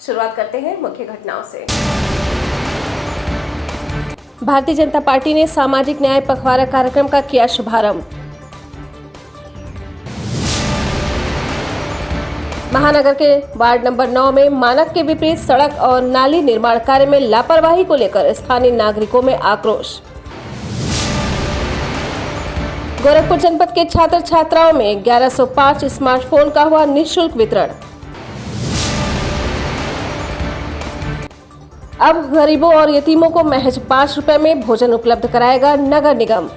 शुरुआत करते हैं मुख्य घटनाओं से। भारतीय जनता पार्टी ने सामाजिक न्याय पखवाड़ा कार्यक्रम का किया शुभारंभ। महानगर के वार्ड नंबर 9 में मानक के विपरीत सड़क और नाली निर्माण कार्य में लापरवाही को लेकर स्थानीय नागरिकों में आक्रोश। गोरखपुर जनपद के छात्र छात्राओं में 1105 स्मार्टफोन का हुआ निःशुल्क वितरण। अब गरीबों और यतीमों को महज 5 रुपए में भोजन उपलब्ध कराएगा नगर निगम।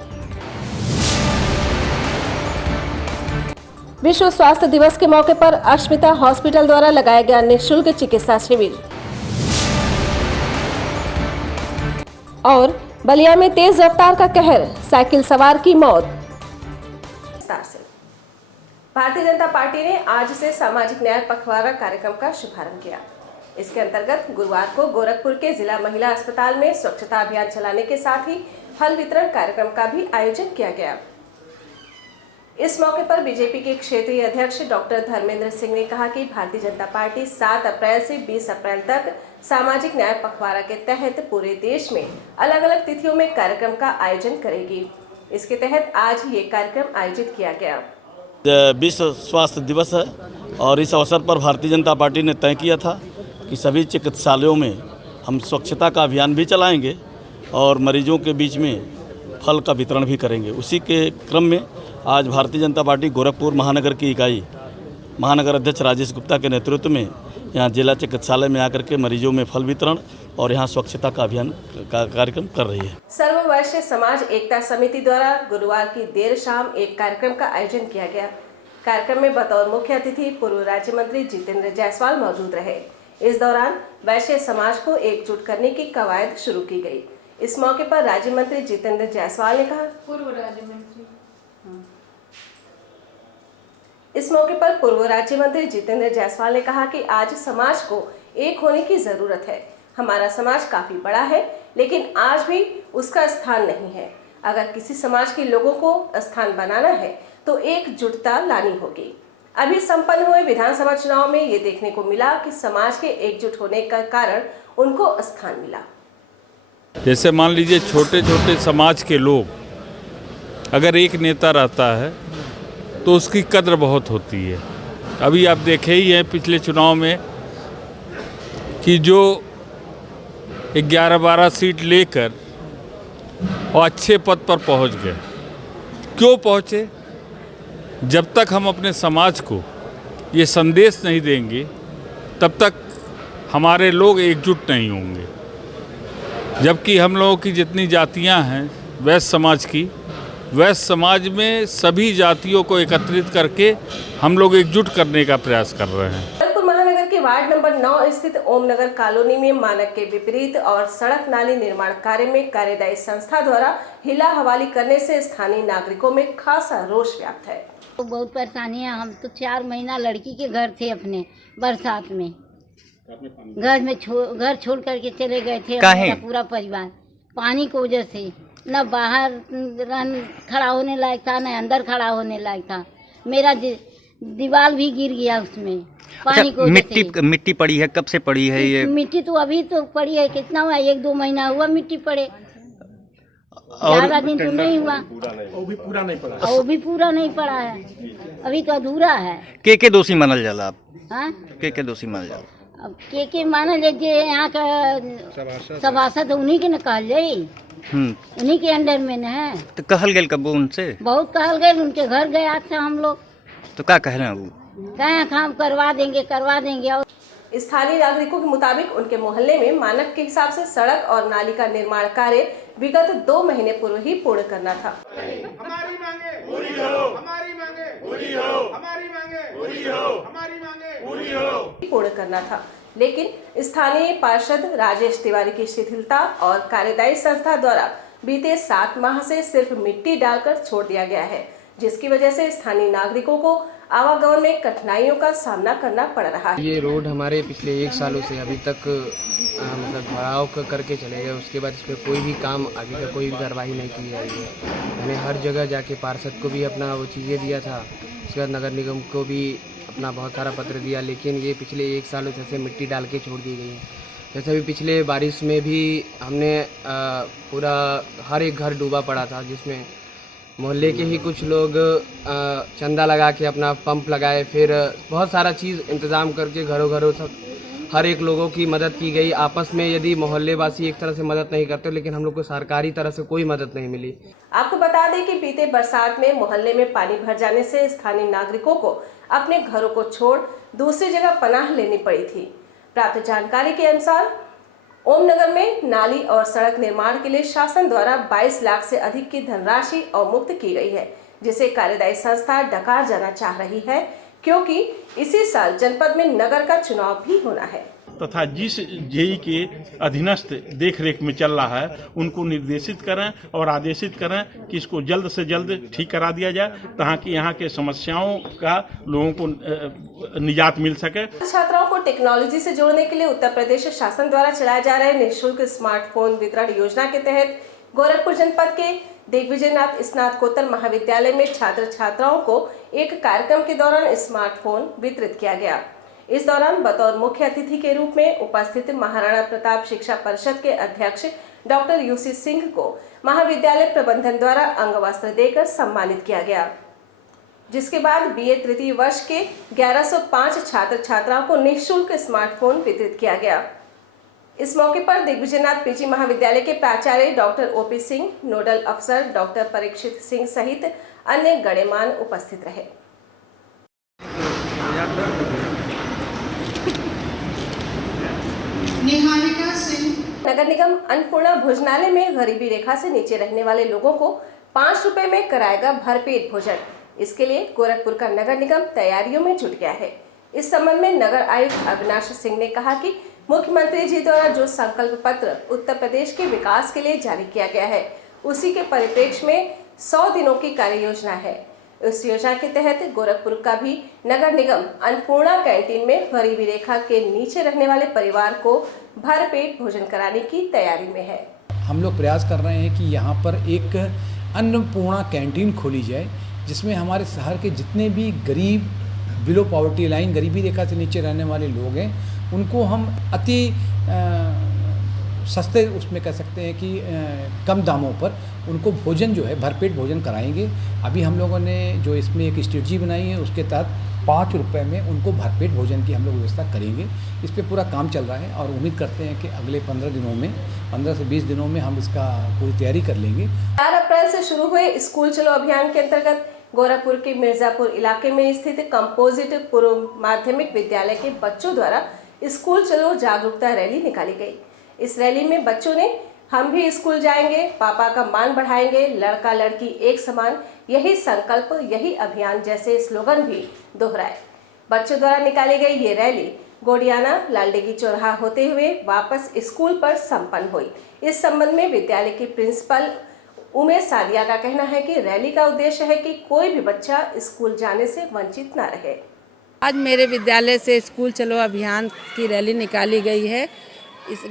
विश्व स्वास्थ्य दिवस के मौके पर अश्मिता हॉस्पिटल द्वारा लगाया गया निःशुल्क चिकित्सा शिविर। और बलिया में तेज रफ्तार का कहर, साइकिल सवार की मौत। भारतीय जनता पार्टी ने आज से सामाजिक न्याय पखवाड़ा कार्यक्रम का शुभारंभ किया। इसके अंतर्गत गुरुवार को गोरखपुर के जिला महिला अस्पताल में स्वच्छता अभियान चलाने के साथ ही फल वितरण कार्यक्रम का भी आयोजन किया गया। इस मौके पर बीजेपी के क्षेत्रीय अध्यक्ष डॉक्टर धर्मेंद्र सिंह ने कहा कि भारतीय जनता पार्टी 7 अप्रैल से 20 अप्रैल तक सामाजिक न्याय पखवाड़ा के तहत पूरे देश में अलग अलग तिथियों में कार्यक्रम का आयोजन करेगी। इसके तहत आज ये कार्यक्रम आयोजित किया गया। विश्व स्वास्थ्य दिवस है और इस अवसर पर भारतीय जनता पार्टी ने तय किया था कि सभी चिकित्सालयों में हम स्वच्छता का अभियान भी चलाएंगे और मरीजों के बीच में फल का वितरण भी करेंगे। उसी के क्रम में आज भारतीय जनता पार्टी गोरखपुर महानगर की इकाई महानगर अध्यक्ष राजेश गुप्ता के नेतृत्व में यहाँ जिला चिकित्सालय में आकर के मरीजों में फल वितरण और यहाँ स्वच्छता का अभियान का कार्यक्रम कर रही है। सर्व वैश्य समाज एकता समिति द्वारा गुरुवार की देर शाम एक कार्यक्रम का आयोजन किया गया। कार्यक्रम में बतौर मुख्य अतिथि पूर्व राज्य मंत्री जितेंद्र जायसवाल मौजूद रहे। इस दौरान वैश्य समाज को एकजुट करने की कवायद शुरू की गई। इस मौके पर राज्य मंत्री जितेंद्र जायसवाल ने कहा कि आज समाज को एक होने की जरूरत है। हमारा समाज काफी बड़ा है, लेकिन आज भी उसका स्थान नहीं है। अगर किसी समाज के लोगों को स्थान बनाना है तो एकजुटता लानी होगी। अभी संपन्न हुए विधानसभा चुनाव में ये देखने को मिला कि समाज के एकजुट होने का कारण उनको स्थान मिला। जैसे मान लीजिए छोटे छोटे समाज के लोग अगर एक नेता रहता है तो उसकी कद्र बहुत होती है। अभी आप देखे ही हैं पिछले चुनाव में कि जो 11-12 सीट लेकर और अच्छे पद पर पहुंच गए। क्यों पहुंचे? जब तक हम अपने समाज को ये संदेश नहीं देंगे तब तक हमारे लोग एकजुट नहीं होंगे। जबकि हम लोगों की जितनी जातियां हैं वैश्य समाज की, वैश्य समाज में सभी जातियों को एकत्रित करके हम लोग एकजुट करने का प्रयास कर रहे हैं। गोरखपुर महानगर के वार्ड नंबर 9 स्थित ओम नगर कॉलोनी में मानक के विपरीत और सड़क नाली निर्माण कार्य में कार्यदायी संस्था द्वारा हिला हवाली करने से स्थानीय नागरिकों में खासा रोष व्याप्त है। तो बहुत परेशानी है। हम तो 4 महीना लड़की के घर थे अपने बरसात में, घर छोड़ करके चले गए थे अपना पूरा परिवार। पानी की वजह से न बाहर खड़ा होने लायक था, न अंदर खड़ा होने लायक था। मेरा दीवार भी गिर गया उसमें पानी को। मिट्टी पड़ी है? कब से पड़ी है ये मिट्टी? तो अभी तो पड़ी है, कितना हुआ, 1-2 महीना हुआ मिट्टी पड़े, ज्यादा दिन तो नहीं हुआ। वो भी पूरा नहीं पड़ा है, अभी तो अधूरा है। के दोषी मानल जाला आप? हाँ, के दोषी मानल जाला? अब के मानल लीजिए, यहाँ का सभासद उन्हीं के न कहल जाये, उन्हीं के अंडर में न है। तो कहल गए कब उनसे? बहुत कहल गए, उनके घर गए आज से हम लोग। तो क्या कह रहे हैं वो? कहें हम करवा देंगे। और स्थानीय नागरिकों के मुताबिक उनके मोहल्ले में मानक के हिसाब से सड़क और नाली का निर्माण कार्य विगत 2 महीने पूर्व ही पूर्ण करना था। हमारी मांगे पूरी हो, हमारी मांगे पूरी हो, हमारी मांगे पूरी हो, हमारी मांगे पूरी हो पूर्ण करना था, लेकिन स्थानीय पार्षद राजेश तिवारी की शिथिलता और कार्यदायी संस्था द्वारा बीते 7 माह से सिर्फ मिट्टी डालकर छोड़ दिया गया है, जिसकी वजह से स्थानीय नागरिकों को आवागमन में कठिनाइयों का सामना करना पड़ रहा है। ये रोड हमारे पिछले 1 सालों से अभी तक मतलब भराव करके चले गए। उसके बाद इस पर कोई भी काम, आगे का कोई भी कार्रवाई नहीं की जा रही है। मैंने हर जगह जाके पार्षद को भी अपना वो चीज़ें दिया था, उसके बाद नगर निगम को भी अपना बहुत सारा पत्र दिया, लेकिन ये पिछले 1 सालों से ऐसे मिट्टी डाल के छोड़ दी गई है। जैसे अभी पिछले बारिश में भी हमने पूरा हर एक घर डूबा पड़ा था, जिसमें मोहल्ले के ही कुछ लोग चंदा लगा के अपना पंप लगाए, फिर बहुत सारा चीज़ इंतज़ाम करके घरों घरों सब हर एक लोगों की मदद की गई। आपस में यदि मोहल्ले वासी एक तरह से मदद नहीं करते, लेकिन हम लोग को सरकारी तरह से कोई मदद नहीं मिली। आपको बता दें कि बीते बरसात में मोहल्ले में पानी भर जाने से स्थानीय नागरिकों को अपने घरों को छोड़ दूसरी जगह पनाह लेनी पड़ी थी। प्राप्त जानकारी के अनुसार ओमनगर में नाली और सड़क निर्माण के लिए शासन द्वारा 22 लाख से अधिक की धनराशि अवमुक्त की गई है, जिसे कार्यदायी संस्था डकार जाना चाह रही है, क्योंकि इसी साल जनपद में नगर का चुनाव भी होना है। तथा जिस जेई के अधीनस्थ देख रेख में चल रहा है, उनको निर्देशित करें और आदेशित करें कि इसको जल्द से जल्द ठीक करा दिया जाए, ताकि यहाँ के समस्याओं का लोगों को निजात मिल सके। छात्राओं को टेक्नोलॉजी से जोड़ने के लिए उत्तर प्रदेश शासन द्वारा चलाए जा रहे निःशुल्क स्मार्टफोन वितरण योजना के तहत गोरखपुर जनपद के दिग्विजयनाथ स्नातकोत्तर महाविद्यालय में छात्र छात्राओं को एक कार्यक्रम के दौरान स्मार्टफोन वितरित किया गया। इस दौरान बतौर मुख्य अतिथि के रूप में उपस्थित महाराणा प्रताप शिक्षा परिषद के अध्यक्ष डॉक्टर यूसी सिंह को महाविद्यालय प्रबंधन द्वारा अंग वस्त्र देकर सम्मानित किया गया, जिसके बाद बीए तृतीय वर्ष के 1105 छात्र छात्राओं को निःशुल्क स्मार्टफोन वितरित किया गया। इस मौके पर दिग्विजयनाथ पीजी महाविद्यालय के प्राचार्य डॉक्टर ओपी सिंह, नोडल अफसर डॉक्टर परीक्षित सिंह सहित अन्य गणमान्य उपस्थित रहे। नगर निगम अन्नपूर्णा भोजनालय में गरीबी रेखा से नीचे रहने वाले लोगों को 5 रुपए में कराएगा भरपेट भोजन। इसके लिए गोरखपुर का नगर निगम तैयारियों में जुट गया है। इस संबंध में नगर आयुक्त अविनाश सिंह ने कहा कि मुख्यमंत्री जी द्वारा जो संकल्प पत्र उत्तर प्रदेश के विकास के लिए जारी किया गया है, उसी के परिप्रेक्ष्य में 100 दिनों की कार्य योजना है। इस योजना के तहत गोरखपुर का भी नगर निगम अन्नपूर्णा कैंटीन में गरीबी रेखा के नीचे रहने वाले परिवार को भरपेट भोजन कराने की तैयारी में है। हम लोग प्रयास कर रहे हैं कि यहाँ पर एक अन्नपूर्णा कैंटीन खोली जाए, जिसमें हमारे शहर के जितने भी गरीब, बिलो पॉवर्टी लाइन, गरीबी रेखा से नीचे रहने वाले लोग हैं, उनको हम अति सस्ते, उसमें कह सकते हैं कि कम दामों पर उनको भोजन जो है भरपेट भोजन कराएंगे। अभी हम लोगों ने जो इसमें एक स्ट्रेटजी बनाई है, उसके तहत 5 रुपए में उनको भरपेट भोजन की हम लोग व्यवस्था करेंगे। इस पर पूरा काम चल रहा है और उम्मीद करते हैं कि अगले 15 दिनों में, 15 से 20 दिनों में हम इसका पूरी तैयारी कर लेंगे। 4 अप्रैल से शुरू हुए स्कूल चलो अभियान के अंतर्गत गोरखपुर के मिर्जापुर इलाके में स्थित कंपोजिट पूर्व माध्यमिक विद्यालय के बच्चों द्वारा स्कूल चलो जागरूकता रैली निकाली गई। इस रैली में बच्चों ने हम भी स्कूल जाएंगे, पापा का मान बढ़ाएंगे, लड़का लड़की एक समान, यही संकल्प, यही अभियान जैसे स्लोगन भी दोहराए। बच्चों द्वारा निकाली गई ये रैली गोडियाना लालडेगी चौराहा होते हुए वापस स्कूल पर संपन्न हुई। इस संबंध में विद्यालय की प्रिंसिपल उमेश सादिया का कहना है कि रैली का उद्देश्य है कि कोई भी बच्चा स्कूल जाने से वंचित न रहे। आज मेरे विद्यालय से स्कूल चलो अभियान की रैली निकाली गई है। इस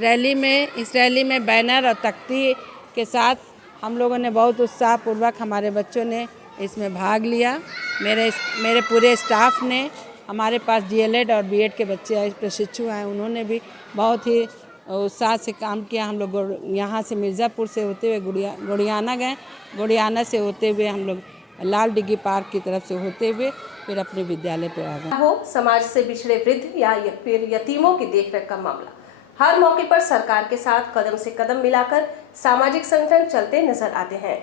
रैली में बैनर और तख्ती के साथ हम लोगों ने बहुत उत्साहपूर्वक, हमारे बच्चों ने इसमें भाग लिया। मेरे पूरे स्टाफ ने, हमारे पास डीएलएड और बीएड के बच्चे प्रशिक्षु हैं, उन्होंने भी बहुत ही उत्साह से काम किया। हम लोग यहाँ से मिर्ज़ापुर से होते हुए गोडियाना गए, गोडियाना से होते हुए हम लोग लाल डिग्गी पार्क की तरफ से होते हुए फिर अपने विद्यालय पे आ गए। हो समाज से बिछड़े वृद्ध या फिर यतीमों की देखरेख का मामला, हर मौके पर सरकार के साथ कदम से कदम मिलाकर सामाजिक संगठन चलते नजर आते हैं।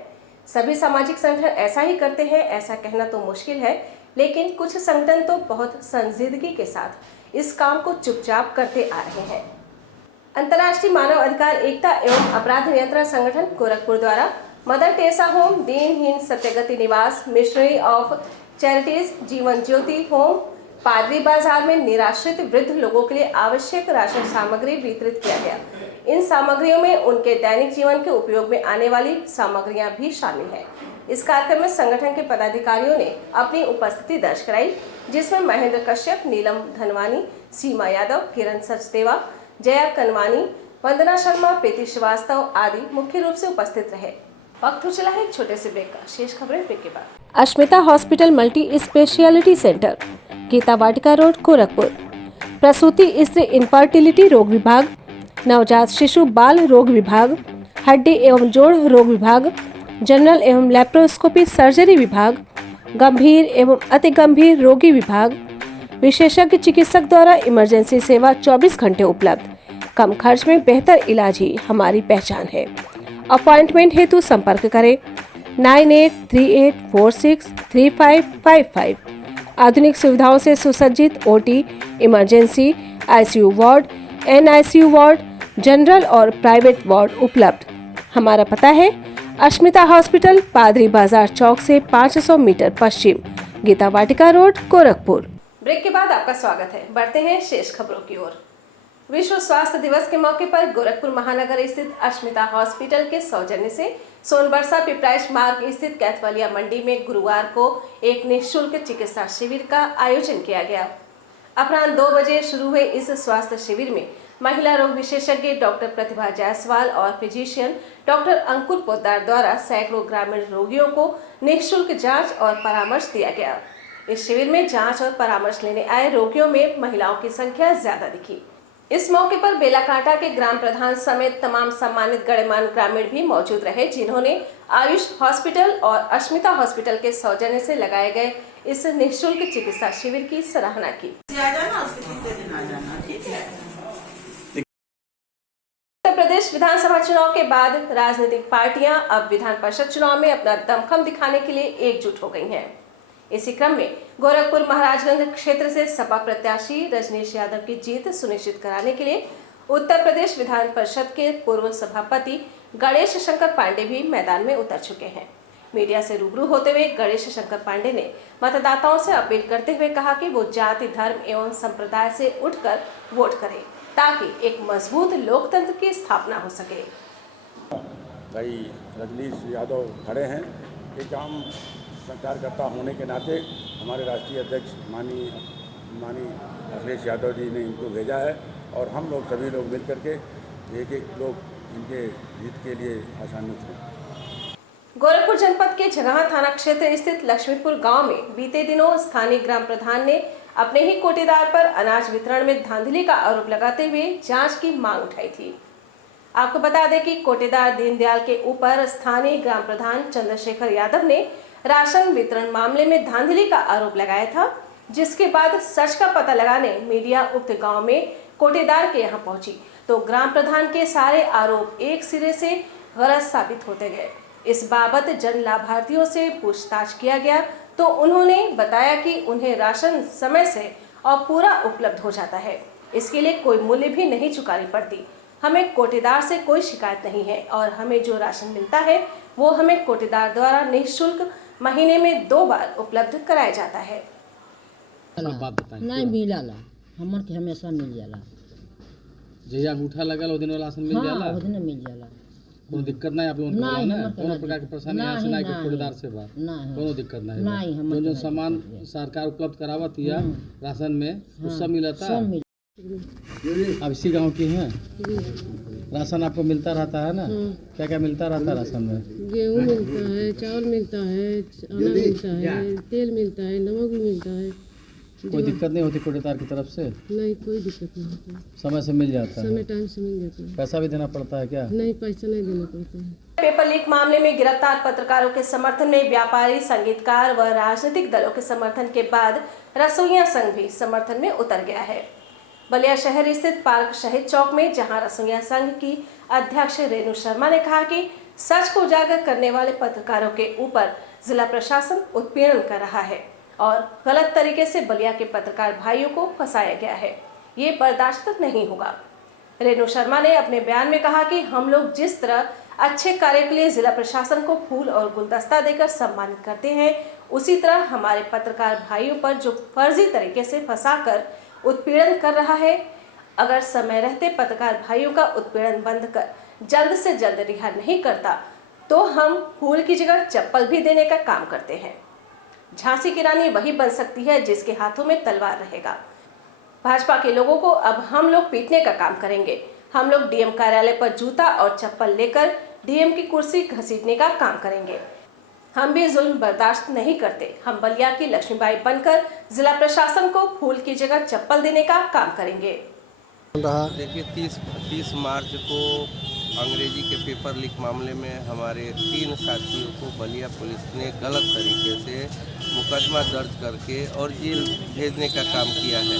सभी सामाजिक संगठन ऐसा ही करते हैं, ऐसा कहना तो मुश्किल है, लेकिन कुछ संगठन तो बहुत संजीदगी के साथ इस काम को चुपचाप करते आ रहे हैं। अंतर्राष्ट्रीय मानव अधिकार एकता एवं अपराध नियंत्रण संगठन गोरखपुर द्वारा मदर टेरेसा होम, दीनहीन सत्यगति निवास, missionary of charities, Jeevan Jyoti home, पादरी बाजार में निराश्रित वृद्ध लोगों के लिए आवश्यक राशन सामग्री वितरित किया गया। इन सामग्रियों में उनके दैनिक जीवन के उपयोग में आने वाली सामग्रियां भी शामिल हैं। इस कार्यक्रम में संगठन के पदाधिकारियों ने अपनी उपस्थिति दर्ज कराई, जिसमें महेंद्र कश्यप, नीलम धनवानी, सीमा यादव, किरण सचदेवा, जया कनवानी, वंदना शर्मा, प्रीति श्रीवास्तव आदि मुख्य रूप से उपस्थित रहे। वक्त हो चला है एक छोटे से ब्रेक का। शेष खबरें ब्रेक के बाद। Ashmita hospital multi speciality centre, Geeta Vatika road, Gorakhpur. प्रसूति स्त्री इनफर्टिलिटी रोग विभाग, नवजात शिशु बाल रोग विभाग, हड्डी एवं जोड़ रोग विभाग, जनरल एवं लैप्रोस्कोपी सर्जरी विभाग, गंभीर एवं अति गंभीर रोगी विभाग, विशेषज्ञ चिकित्सक द्वारा इमरजेंसी सेवा 24 घंटे उपलब्ध। कम खर्च में बेहतर इलाज ही हमारी पहचान है। अपॉइंटमेंट हेतु संपर्क करें 9838463555। आधुनिक सुविधाओं से सुसज्जित OT, emergency, ICU ward, NICU ward, general और प्राइवेट वार्ड उपलब्ध। हमारा पता है अश्मिता हॉस्पिटल, पादरी बाजार चौक से 500 मीटर पश्चिम, गीता वाटिका रोड, गोरखपुर। ब्रेक के बाद आपका स्वागत है। बढ़ते हैं शेष खबरों की ओर। विश्व स्वास्थ्य दिवस के मौके पर गोरखपुर महानगर स्थित अश्मिता हॉस्पिटल के सौजन्य से सोनबरसा पिपराइच मार्ग स्थित कैथवलिया मंडी में गुरुवार को एक निःशुल्क चिकित्सा शिविर का आयोजन किया गया। अपराह्न 2 बजे शुरू हुए इस स्वास्थ्य शिविर में महिला रोग विशेषज्ञ डॉक्टर प्रतिभा जायसवाल और फिजिशियन डॉक्टर अंकुर पोद्दार द्वारा सैकड़ों ग्रामीण रोगियों को निःशुल्क जांच और परामर्श दिया गया। इस शिविर में जांच और परामर्श लेने आए रोगियों में महिलाओं की संख्या ज्यादा दिखी। इस मौके पर बेलाकांटा के ग्राम प्रधान समेत तमाम सम्मानित गणमान्य ग्रामीण भी मौजूद रहे, जिन्होंने आयुष हॉस्पिटल और अश्मिता हॉस्पिटल के सौजन्य से लगाए गए इस निःशुल्क चिकित्सा शिविर की सराहना की। उत्तर प्रदेश विधानसभा चुनाव के बाद राजनीतिक पार्टियां अब विधान परिषद चुनाव में अपना दमखम दिखाने के लिए एकजुट हो गई हैं। इसी क्रम में गोरखपुर महाराजगंज क्षेत्र से सपा प्रत्याशी रजनीश यादव की जीत सुनिश्चित कराने के लिए उत्तर प्रदेश विधान परिषद के पूर्व सभापति गणेश शंकर पांडे भी मैदान में उतर चुके हैं। मीडिया से रूबरू होते हुए गणेश शंकर पांडे ने मतदाताओं से अपील करते हुए कहा कि वो जाति, धर्म एवं संप्रदाय से उठकर वोट करें ताकि एक मजबूत लोकतंत्र की स्थापना हो सके। भाई रजनीश यादव खड़े हैं। एक आम संचारकर्ता होने के नाते हमारे राष्ट्रीय अध्यक्ष माननीय अखिलेश यादव जी ने इनको भेजा है और हम लोग सभी लोग मिल करके एक लोग इनके जीत के लिए आशान्वित हैं। गोरखपुर जनपद के जगहा थाना क्षेत्र स्थित लक्ष्मीपुर गांव में बीते दिनों स्थानीय ग्राम प्रधान ने अपने ही कोटेदार पर अनाज वितरण में धांधली का आरोप लगाते हुए जांच की मांग उठाई थी। आपको बता दें कि कोटेदार दीनदयाल के ऊपर स्थानीय ग्राम प्रधान चंद्रशेखर यादव ने राशन वितरण मामले में धांधली का आरोप लगाया था, जिसके बाद सच का पता लगाने मीडिया उक्त गांव में कोटेदार के यहां पहुंची तो ग्राम प्रधान के सारे आरोप एक सिरे से गलत साबित होते गए। इस बाबत जन लाभार्थियों से पूछताछ किया गया तो उन्होंने बताया कि उन्हें राशन समय से और पूरा उपलब्ध हो जाता है, इसके लिए कोई मूल्य भी नहीं चुकानी पड़ती। हमें कोटेदार से कोई शिकायत नहीं है और हमें जो राशन मिलता है वो हमें कोटेदार द्वारा निःशुल्क महीने में 2 बार उपलब्ध कराया जाता है। नहीं मिला हमर के हमेशा मिल जाला। जैया अंगूठा लगल ओदिन राशन मिल जाला। हां ओदिन मिल जाला। कोनो दिक्कत नहीं आप लोगों को ना कोनो प्रकार के परेशानी यहाँ से ना के कोटेदार से बा कोनो दिक्कत नहीं जो सामान सरकार उपलब्ध करावत या राशन में वो सब मिलता है। अब इसी गांव की हैं राशन आपको मिलता रहता है ना? क्या क्या मिलता रहता है राशन में? गेहूँ मिलता है, चावल मिलता है, आटा मिलता है, तेल मिलता है, नमक भी मिलता है। कोई दिक्कत नहीं होती कोटेदार की तरफ से? नहीं कोई दिक्कत नहीं होती। समय से मिल जाता है? समय टाइम से मिल जाता है। पैसा भी देना पड़ता है क्या? नहीं पैसा नहीं देना पड़ता है। पेपर लीक मामले में गिरफ्तार पत्रकारों के समर्थन में व्यापारी, संगीतकार व राजनीतिक दलों के समर्थन के बाद रसोइया संघ भी समर्थन में उतर गया है। बलिया शहर स्थित पार्क शहीद चौक में जहां रसोइया संघ की अध्यक्ष रेणु शर्मा ने कहा कि सच को उजागर करने वाले पत्रकारों के ऊपर जिला प्रशासन उत्पीड़न कर रहा है और गलत तरीके से बलिया के पत्रकार भाइयों को फंसाया गया है, ये बर्दाश्त नहीं होगा। रेणु शर्मा ने अपने बयान में कहा कि हम लोग जिस तरह अच्छे कार्य के लिए जिला प्रशासन को फूल और गुलदस्ता देकर सम्मानित करते हैं, उसी तरह हमारे पत्रकार भाइयों पर जो फर्जी तरीके से फंसाकर उत्पीड़न कर रहा है, अगर समय रहते पत्रकार भाइयों का उत्पीड़न बंद कर जल्द से जल्द रिहा नहीं करता तो हम फूल की जगह चप्पल भी देने का काम करते हैं। झांसी की रानी वही बन सकती है जिसके हाथों में तलवार रहेगा। भाजपा के लोगों को अब हम लोग पीटने का काम करेंगे। हम लोग डीएम कार्यालय पर जूता और चप्पल लेकर डीएम की कुर्सी घसीटने का काम करेंगे। हम भी जुल्म बर्दाश्त नहीं करते। हम बलिया की लक्ष्मीबाई बनकर जिला प्रशासन को फूल की जगह चप्पल देने का काम करेंगे। देखिए 30 मार्च को अंग्रेजी के पेपर लीक मामले में हमारे 3 साथियों को बलिया पुलिस ने गलत तरीके से मुकदमा दर्ज करके और जेल भेजने का काम किया है।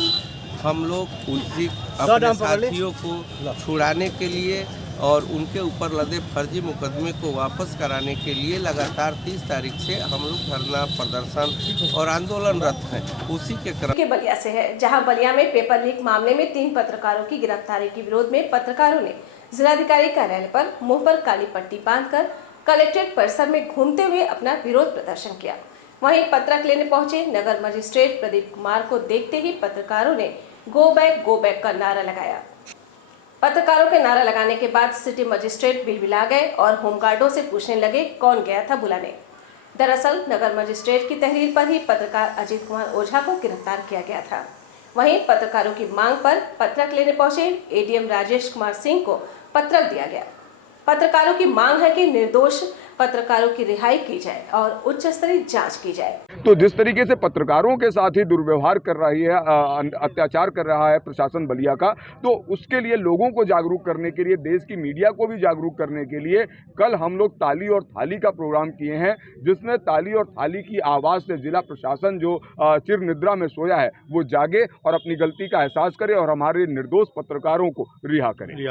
हम लोग उसी अपने साथियों को छुड़ाने के लिए और उनके ऊपर लदे फर्जी मुकदमे को वापस कराने के लिए लगातार 30 तारीख से हम लोग धरना प्रदर्शन और आंदोलनरत हैं। उसी के क्रम के बलिया से है, जहां बलिया में पेपर लीक मामले में 3 पत्रकारों की गिरफ्तारी के विरोध में पत्रकारों ने जिलाधिकारी कार्यालय पर मुंह पर काली पट्टी बांधकर कलेक्ट्रेट परिसर में घूमते हुए अपना विरोध प्रदर्शन किया। वहीं पत्रक लेने पहुंचे नगर मजिस्ट्रेट प्रदीप कुमार को देखते ही पत्रकारों ने गो बैक का नारा लगाया। पत्रकारों के नारा लगाने के बाद सिटी मजिस्ट्रेट बिलबिला गए और होमगार्डों से पूछने लगे कौन गया था बुलाने। दरअसल नगर मजिस्ट्रेट की तहरीर पर ही पत्रकार अजीत कुमार ओझा को गिरफ्तार किया गया था। वहीं पत्रकारों की मांग पर पत्रक लेने पहुंचे एडीएम राजेश कुमार सिंह को पत्रक दिया गया। पत्रकारों की मांग है कि निर्दोष पत्रकारों की रिहाई की जाए और उच्च स्तरीय जांच की जाए। तो जिस तरीके से पत्रकारों के साथ ही दुर्व्यवहार कर रही है, अत्याचार कर रहा है प्रशासन बलिया का, तो उसके लिए लोगों को जागरूक करने के लिए, देश की मीडिया को भी जागरूक करने के लिए कल हम लोग ताली और थाली का प्रोग्राम किए हैं, जिसमें ताली और थाली की आवाज़ से जिला प्रशासन जो चिर निद्रा में सोया है वो जागे और अपनी गलती का एहसास करे और हमारे निर्दोष पत्रकारों को रिहा करे।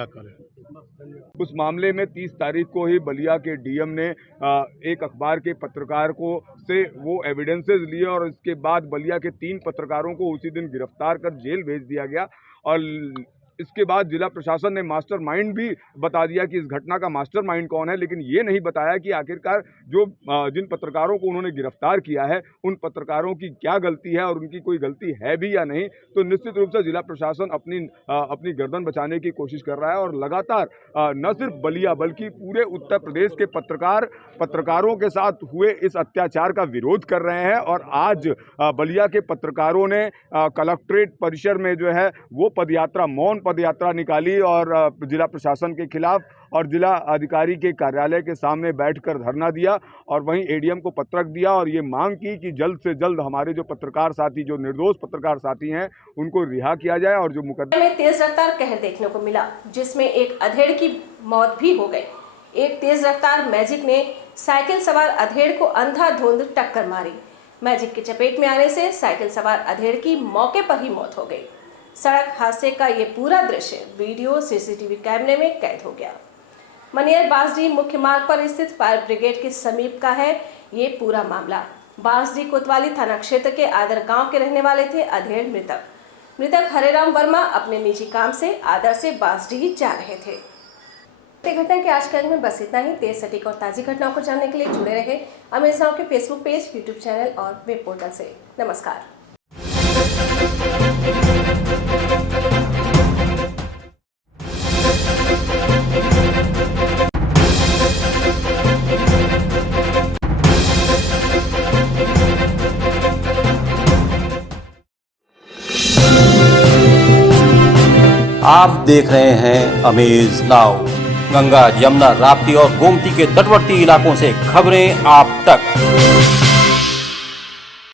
उस मामले में 30 तारीख को ही बलिया के डीएम ने एक अखबार के पत्रकार को से वो एविडेंसेस लिए और इसके बाद बलिया के 3 पत्रकारों को उसी दिन गिरफ्तार कर जेल भेज दिया गया। और इसके बाद जिला प्रशासन ने मास्टरमाइंड भी बता दिया कि इस घटना का मास्टरमाइंड कौन है, लेकिन ये नहीं बताया कि आखिरकार जो जिन पत्रकारों को उन्होंने गिरफ्तार किया है उन पत्रकारों की क्या गलती है और उनकी कोई गलती है भी या नहीं। तो निश्चित रूप से जिला प्रशासन अपनी गर्दन बचाने की कोशिश कर रहा है और लगातार न सिर्फ बलिया बल्कि पूरे उत्तर प्रदेश के पत्रकारों के साथ हुए इस अत्याचार का विरोध कर रहे हैं। और आज बलिया के पत्रकारों ने कलेक्ट्रेट परिसर में जो है वो पदयात्रा, मौन पदयात्रा निकाली और जिला प्रशासन के खिलाफ और जिला अधिकारी के कार्यालय के सामने बैठकर धरना दिया और वहीं एडीएम को पत्रक दिया और ये मांग की कि जल्द से जल्द हमारे जो पत्रकार साथी, जो निर्दोष पत्रकार साथी हैं, उनको रिहा किया जाए। और जो मुकदमे में तेज रफ्तार कहर देखने को मिला, जिसमें एक अधेड़ की मौत भी हो गई। एक तेज रफ्तार मैजिक ने साइकिल सवार अधेड़ को अंधाधुंध टक्कर मारी। मैजिक की चपेट में आने से साइकिल सवार अधेड़ की मौके पर ही मौत हो गई। सड़क हादसे का ये पूरा दृश्य वीडियो सीसीटीवी कैमरे में कैद हो गया। मनियर बांसडी मुख्य मार्ग पर स्थित फायर ब्रिगेड के समीप का है ये पूरा मामला। बांसडी कोतवाली थाना क्षेत्र के आदर गांव के रहने वाले थे अधेड़ मृतक हरेराम वर्मा अपने निजी काम से आदर से बांसडी जा रहे थे। घटना के आज के अंक में बस इतना ही। तेज, सटीक और ताज़ी घटनाओं को जानने के लिए जुड़े रहे अमेज नाउ के फेसबुक पेज, यूट्यूब चैनल और वेब पोर्टल से। नमस्कार। आप देख रहे हैं अमेज नाउ। गंगा, यमुना, राप्ती और गोमती के तटवर्ती इलाकों से खबरें आप तक।